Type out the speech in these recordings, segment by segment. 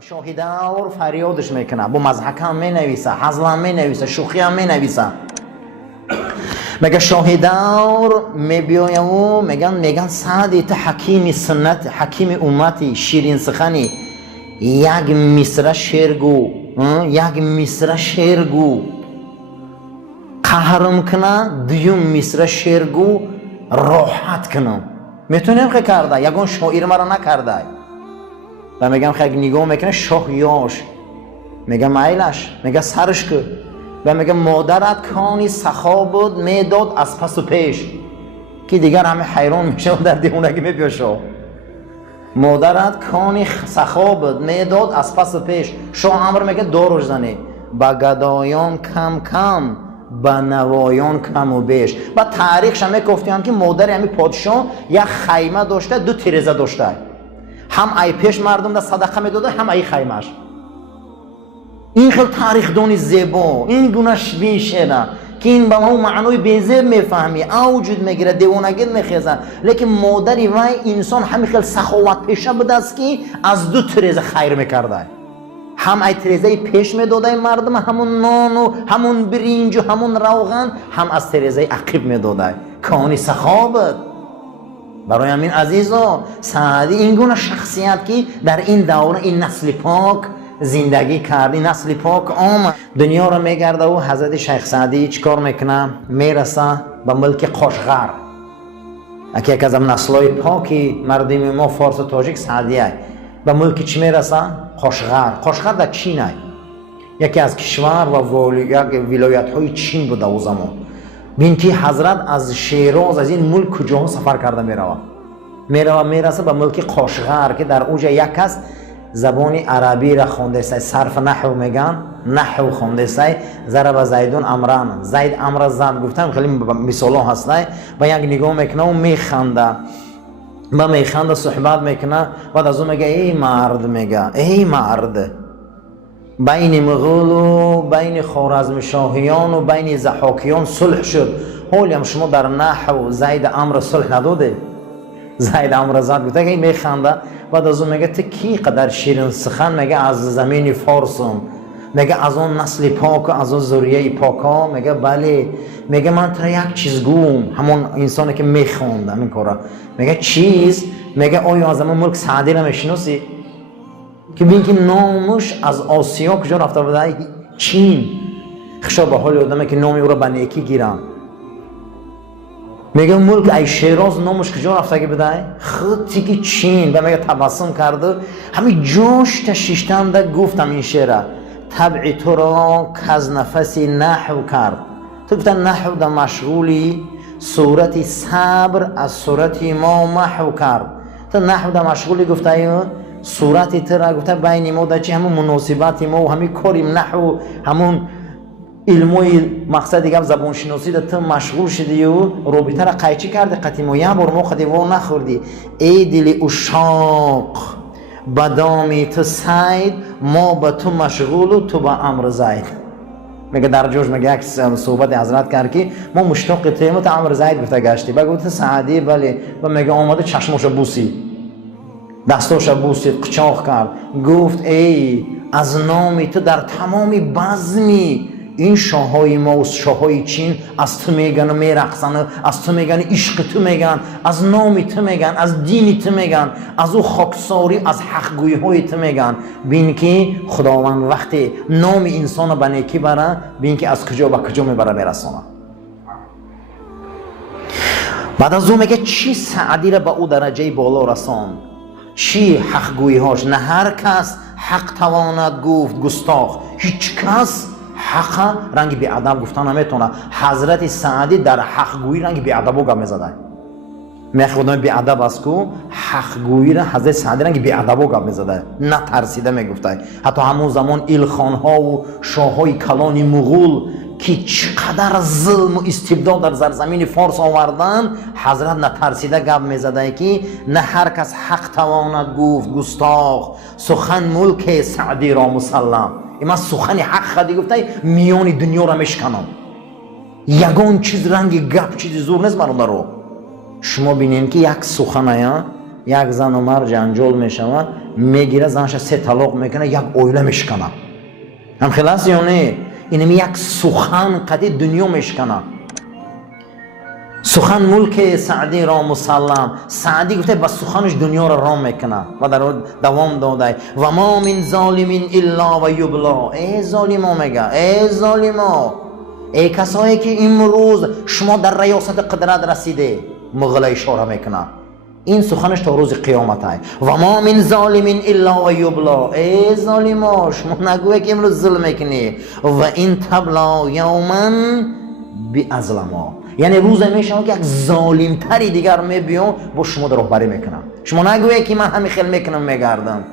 شاهی دور فریادش میکنه، با مضحکه هم مینویسه، حزل هم مینویسه، شوخی هم مینویسه. میگه شاهی دور میبیایم و میگن سعدی تو حکیم سنت، حکیم امتی، شیرین سخنی، یک مصرع شعرگو قهرم کنه، دوم مصرع شعرگو راحت کنم. میتونیم که کرده، یگون شاعر مرا نکرده. و میگم خیلی نگاه میکنه شاه یاش، میگه میلش، میگه سرش که، و میگه مادرت کانی سخا بود میداد از پس و پیش، که دیگر همه حیران میشه و در دیوونگی میپیشه. مادرت کانی سخا بود میداد از پس و پیش. شاه امر میگه دارش زنی، با گدایان کم کم، با نوایان کم و بیش. و تاریخش هم گفتیم که مادر همین پادشاه یک خیمه داشته، دو تیرزه داشته، هم ای پیش مردم در صدقه میداده، هم ای خیمهش. این خیلی تاریخ دانی زیبا، این گونش بین شعره که این با ما معنای بیزه میفهمی، اوجود میگیره، دیوانگی میخیزن. لیکن مادری وای انسان همین خیلی سخاوت پیشه بوده است که از دو تیرزه خیر میکرده، هم ای تیرزه پیش میداده مردم، همون نان و همون برنج و همون روغن، هم از تیرزه عقب میداده. کانی سخاوت. برای همین عزیزا سعدی این گونه شخصیت که در این دوره این نسل پاک زندگی کرد، این نسل پاک آمد، دنیا را میگرده. و حضرت شیخ سعدی چیکار میکنه؟ میرسه به ملک قاشغر، که یک از نسل‌های پاکی مردم ما فارس و تاجیک سعدیه. به ملک چی میرسه؟ قاشغر در چینه، یکی از کشور و یک ولایت‌های چین بوده او زمان. بین که حضرت از شیراز، از این ملک کجاها سفر کرده میرسه به ملک قاشغر، که در اوجه یک کس زبان عربی را خونده است، صرف نحو میگن، نحو خونده است. ضرب زیدون امرن، زید امر زد، گفتم خیلی مثالا هست. با یک نگاه میکنه و میخنده، صحبت میکنه. بعد از اون میگه ای مرد، بین مغول و بین خوارزمشاهیان و بین ضحاکیان صلح شد، حالی هم شما در نحو زید امر صلح نداده؟ زید امر زد، گفته که این میخنده. بعد از اون میگه تو کی قدر شیرین سخن؟ میگه از زمین فارسم، میگه از اون نسل پاک و از اون ذریه پاک ها. میگه بله. میگه من تو یک چیز گوم، همون انسانی که میخوند همین کارا. میگه چیز؟ میگه آیا از همون ملک سعدی رو میشناسی؟ که بین که نامش از آسیا کجا رفته بوده؟ چین. خشا به حال آدمه که نامی او را به نیکی گیرن. میگه ملک ای شیراز نامش کجا رفته بوده؟ خطی که چین. و میگه تبسم کرده، همین جوش تشیشتن ده گفتم این شعره، طبع تو را کز نفسی نحو کرد. تو گفتن نحو ده مشغولی، صورت صبر از صورت ما محو کرد. تو نحو ده مشغولی گفته، صورت تر گفته بین ما در چی همون مناسبت ما و همین کاریم نحو، همون علموی مقصد دیگه زبان شناسی ده تو مشغول شدی و رابطه را قیچی کرده قدیم و یه بار ما خودی و نخوردی. ای دل اشاق بدامی تو سید، ما به تو مشغول و تو به امر زید. میگه در جوش میگه یک صحبت حضرت کرد که ما مشتاق تیمت امر زید گفته گشتی. بگو تو سعدی بله. و میگه آمده چشماشو بوسی، دستاشو بوسید، قچاق کرد، گفت ای از نامی تو در تمامی بزمی این شاههای ما و شاههای چین از تو میگن و میرقصن، از تو میگن، عشق تو میگن، از نامی تو میگن، از دینی تو میگن، از او خاکساری، از حقگویی های تو میگن. بین که خداوند وقتی نام انسان به نیکی بره، بین که از کجا به کجا میبره میرسانه. بعد از او میگه چی سعدی را به او درجه بالا رساند؟ چی حقگویی هاش؟ نه هر کس حق تواند گفت گستاخ، هیچ کس حق رنگ بی ادب گفتن نمیتونه. حضرت سعدی در حقگویی رنگ بی ادب گپ میزده. میخوادم بی ادب است کو حقگویی را حضرت سعدی رنگ بی ادب گپ میزده، نه ترسیده میگفته. حتی همون زمان ایلخان ها و شاه های کلان مغول که چقدر ظلم و استبداد در زمین فارس آوردن، حضرت نترسیده گپ میزده که نه هر کس حق تواند گفت گستاخ، سخن ملک سعدی را مسلم. این سخن حق خدی گفته میان دنیا را میشکنم، یگان چیز رنگ گپ چیزی زور نیست برادر رو. شما بینین که یک سخنه یک زن و مرد جنجال میشوند، میگیره زنش 3 طلاق میکنه، یک اویله میشکنه. هم خلاص یا نه؟ اینم یک سخن قدی دنیا میشکنه. سخن ملک سعدی را مسلم. سعدی گفته با سخنش دنیا را رام میکنه و در دوام داده و ما من ظالم الا و یبلا. ای ظالما میگه، ای ظالما، ای کسایی که امروز شما در ریاست قدرت رسیده، مغل اشاره میکنه. این سخنش تا روز قیامت های. و ما من ظالم الا و یبلا. ای ظالما، شما نگوی که امروز ظلم میکنی. و این تبلا یوما بی ازلما. یعنی روز میشه که یک ظالم تری دیگر میبیام با شما در راهبری میکنم. شما نگویی که من همین خیل میکنم میگردم.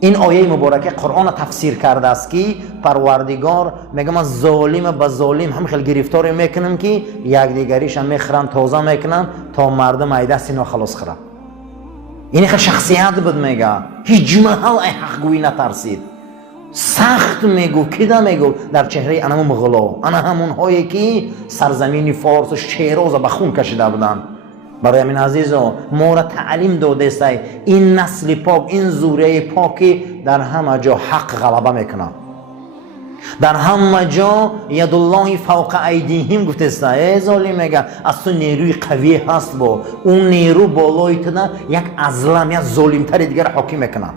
این آیه مبارکه قرآن تفسیر کرده است که پروردگار میگه من ظالم با ظالم هم خیل گرفتار میکنم که یک دیگریش هم میخرن، تازه میکنن تا مردم ایده سینا خلاص خورن. این خیل شخصیت بود. میگه هیچ محل ای حق گویی نترسید. سخت میگو، کده میگو در چهره انا مغلا، انا همون هایی که سرزمین فارس و شیراز به خون کشیده بودن. برای من عزیزا، ما را تعلیم داده است این نسل پاک، این زوره پاکی در همه جا حق غلبه میکنه. در همه جا ید الله فوق ایدیهم گفته است. ای ظالم میگه از تو نیروی قوی هست، با اون نیرو بالای تو یک ازلم، یک ظالم تری دیگر حاکم میکنه،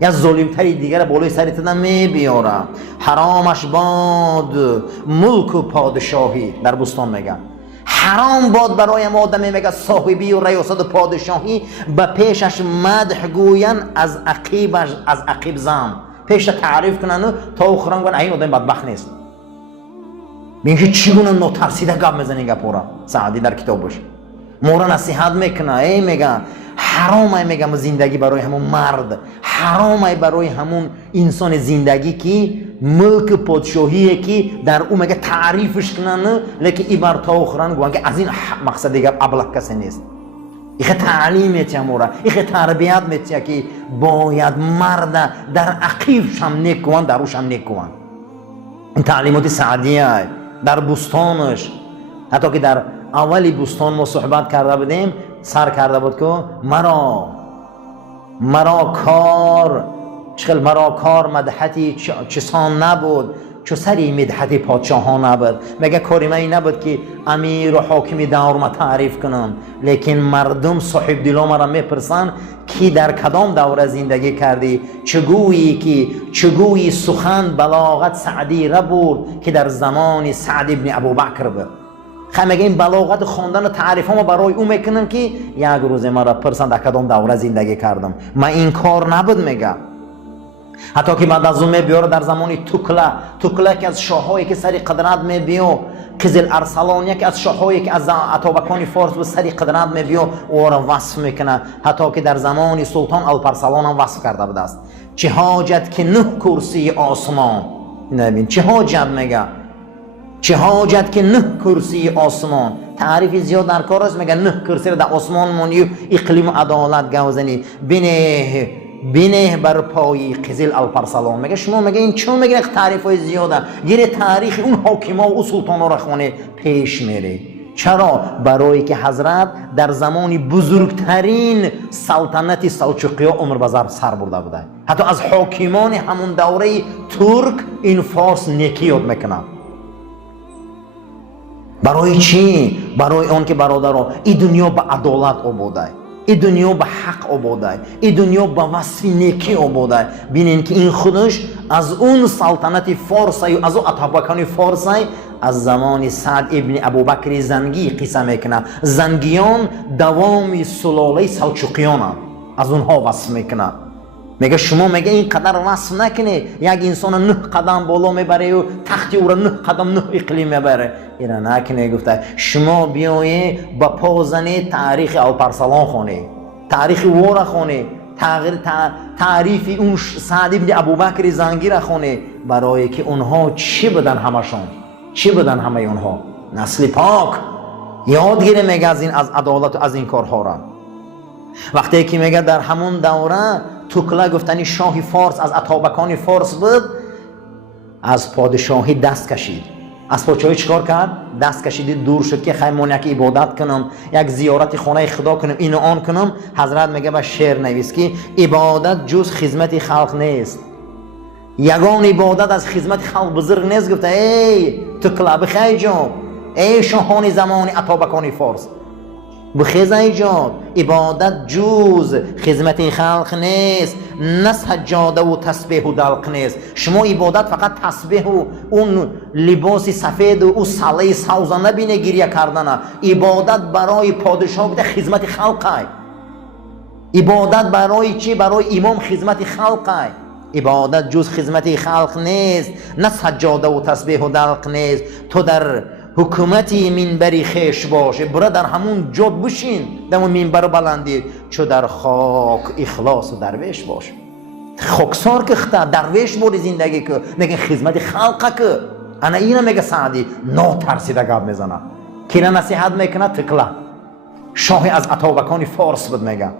یا ظالم تری دیگر بالای سرت میبیاره. حرامش باد ملک و پادشاهی. در بستان میگن حرام باد برای آدمی میگه صاحبی و ریاست و پادشاهی به پیشش مدح گوین از عقیب زم، پیش تعریف کنن تا آخران گوین این آدم بدبخت نیست. میگه چگونه ناترسیده گپ میزنی گپورا. سعدی در کتابش ما را نصیحت میکنه. ای میگه حرامه، میگم زندگی برای همون مرد، حرامه برای همون انسان زندگی که ملک پادشاهیه که در اون میگه تعریفش کنن، لیکن ای بر تا آخران گوان که از این مقصد دیگه ابله کسی نیست. ایخه تعلیم میتیه مورا، ایخه تربیت میتیه که باید مرد در عقیبش هم نیک کنن، دروش هم نیک کنن. این تعلیمات سعدیه در بستانش. حتی که در اولی بستان ما صحبت کرده بودیم، سر کرده بود که مرا کار مدحتی چسان نبود، چو سری مدحتی پادشاهان نبود. میگه کاری من این نبود که امیر و حاکمی دور ما تعریف کنم، لیکن مردم صاحب دلا مرا میپرسن که در کدام دوره زندگی کردی، چگویی سخن بلاغت سعدی را بود که در زمان سعد ابن ابوبکر بود. میگه این بلاغت خواندن و تعریف ها برای او میکنم که یک روز مرا پرسن در کدام دوره زندگی کردم. من این کار نبود. میگه حتی که بعد از اون میبیاره در زمان توکله که از شاهایی که سری قدرت میبیو، قزل ارسلان یکی از شاهایی که از اتابکان فارس و سری قدرت میبیو او را وصف میکنه. حتی که در زمان سلطان الپرسلان هم وصف کرده بود است. چه حاجت که 9 کرسی آسمان. نبین چه حاجت، میگه چه حاجت که 9 کرسی آسمان. تعریف زیاد در کار است. میگه 9 کرسی را در آسمان مونی اقلیم و عدالت گوزنی بینه بر پای قزل الپرسلان. میگه شما میگه این چون میگه تعریف های زیاده، گیره تاریخ اون حاکما و سلطانا را خونه پیش میره. چرا؟ برای که حضرت در زمانی بزرگترین سلطنت سلجوقیا عمر بزر سر برده بوده. حتی از حاکمان همون دوره ترک این فارس نیکی یاد میکنه. برای چی؟ برای اون که برادران این دنیا به عدالت آباده، این دنیا به حق آباده، این دنیا به وصف نیکی آباده. بینین که این خودش از اون سلطنت فارس و از اون اتابکان فارس از زمان سعد ابن ابوبکر زنگی قصه میکنه. زنگیان دوام سلاله سلجوقیان از اونها وصف میکنه. میگه شما میگه این قدر وصف نکنه، یک انسان 9 قدم بالا میبره و تختی او را 9 قدم 9 اقلیم میبره. اینا نکنه. گفته شما بیایی با پازنه تاریخ الپرسلان خونه، تاریخ وارا خونه، تعریف اون سعد ابن ابوبکر زنگی را خونه. برای که اونها چی بدن، همشون چی بدن، همه اونها نسل پاک یادگیره. میگه از این، از عدالت و از این کارها را. وقتی که میگه در همون دوره توکله گفتنی شاه فارس از اتابکان فارس بود، از پادشاهی دست کشید. از پاچه‌ای چیکار کرد؟ دست کشید دور شد که خیلی یک عبادت کنم، یک زیارت خانه خدا کنم، اینو آن کنم. حضرت میگه با شعر نویس که عبادت جز خدمت خلق نیست. یگان عبادت از خدمت خلق بزرگ نیست. گفته ای تکلا بخیر جان، ای شاهان زمان اتابکان فارس، بخیز ایجاد، عبادت جز خدمت خلق نیست، نه سجاده و تسبیح و دلق نیست. شما عبادت فقط تسبیح و اون لباس سفید و اون ساله سوزه نبینه گریه کردن. عبادت برای پادشاه بوده خدمت خلقه. عبادت برای چی؟ برای امام خدمت خلقه. عبادت جز خدمت خلق نیست، نه سجاده و تسبیح و دلق نیست. تو در حکومتی منبری خیش باشه، برا در همون جا بشین، در اون منبر بلندی، چو در خاک اخلاص و درویش باشه. خاکسار که خطا درویش بودی زندگی که نگه خدمت خلقه که. انا اینه میگه سعدی نا ترسیده گاب میزنه که نصیحت میکنه تکلا شاه از اتابکان فارس بود. میگه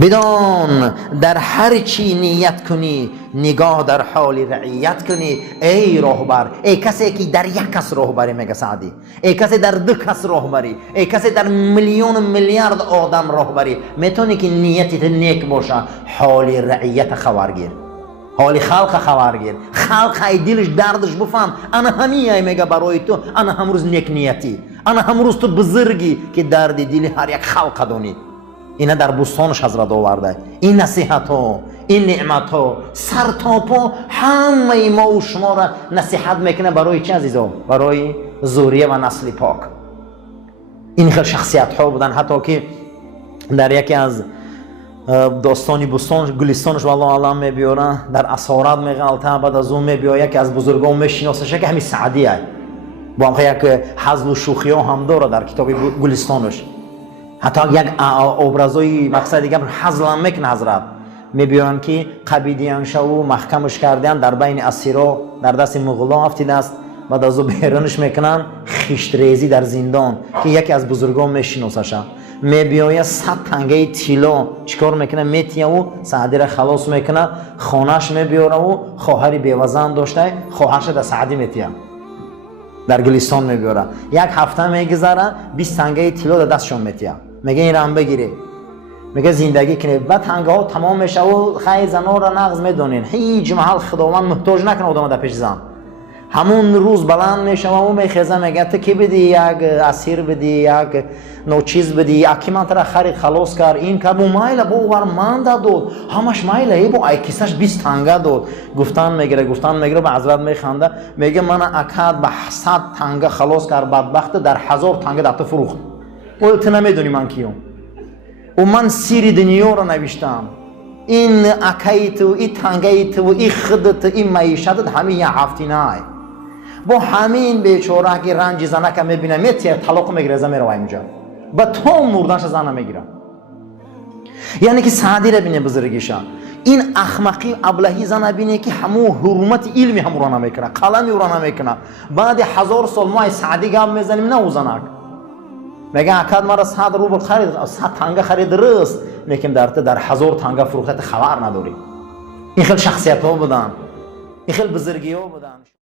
بدان در هر چی نیت کنی، نگاه در حال رعیت کنی. ای راهبر، ای کسی که در یک کس راهبری، میگه سعدی، ای کسی در دو کس راهبری، ای کسی در میلیون و میلیارد آدم راهبری، میتونی که نیتت نیک باشه، حال رعیت خبر گیر، حال خلق خبر گیر. خلق ای دلش دردش بفهم، انا همیه میگه برای تو، انا همروز نیک نیتی، انا همروز تو بزرگی که درد دل هر یک خلق دونی. اینا در بستانش حضرت آورده. این نصیحت ها، این نعمت ها، سر تا پا همه ما و شما را نصیحت میکنه. برای چه عزیزا؟ برای ذریه و نسل پاک. این خیلی شخصیت ها بودن. حتی که در یکی از داستانی بستان گلستانش والله علم میبیاره، در اسارت میغلطه، بعد از اون میبیاره یکی از بزرگان میشناسه که همین سعدیه. با هم یک حزل و شوخی ها هم داره در کتاب گلستانش. حتی یک ابرازوی مقصد دیگه حزل هم میکنه. حضرت میبیان که قبیدیان شو محکمش کردن، در بین اسیرا در دست مغولا افتیده است. بعد از او بیرونش میکنن، خشت ریزی در زندان که یکی از بزرگان میشناسه. میبیاید 100 تنگه طلا چیکار میکنه؟ میتیه و سعدی را خلاص میکنه، خانهش میبیاره و خواهری بیوزن داشته، خواهرش در سعدی میتیه در گلستان میبیاره. یک هفته میگذره، 20 تنگه طلا در دستشون میتیه. میگه این رم بگیره، میگه زندگی کنه. بعد تنگه ها تمام میشه و خیلی زنا را نغز میدونین، هیچ محل خداوند محتاج نکنه آدم در پیش زن. همون روز بلند میشه و میخیزه میگه تو کی بدی؟ یک اسیر بدی، یک نوچیز بدی، اکی من ترا خرید خلاص کر، این که بو مایل بو ور من داد، همش مایل ای بو ای کیسش 20 تنگه داد. گفتن میگیره به حضرت میخنده، میگه من اکاد به 100 تنگه خلاص کر، بدبخت در 1000 تنگه دات فروخت. و تو نمیدونی من کیم و من سیر دنیا رو نوشتم. این اکایت و این تنگیت و این خدت این معیشتت همین یه هفته نه. با همین بیچاره که رنج زنه که میبینه میتیه طلاق میگیره، زن میره اینجا با تو مردنش زنه میگیره. یعنی که سعدی رو بینه بزرگیشه. این احمقی ابلهی زنه بینه که همو حرمت علمی هم رو نمیکنه، قلمی رو نمیکنه. بعد 1000 سال ما سعدی گام میزنیم نه او زنک میگه اکاد مرا 100 روبل خرید، 100 تنگه خرید رست، میگم در 1000 تنگه فروخته خبر نداری. این خیلی شخصیت ها بودن، این خیلی بزرگی ها بودن.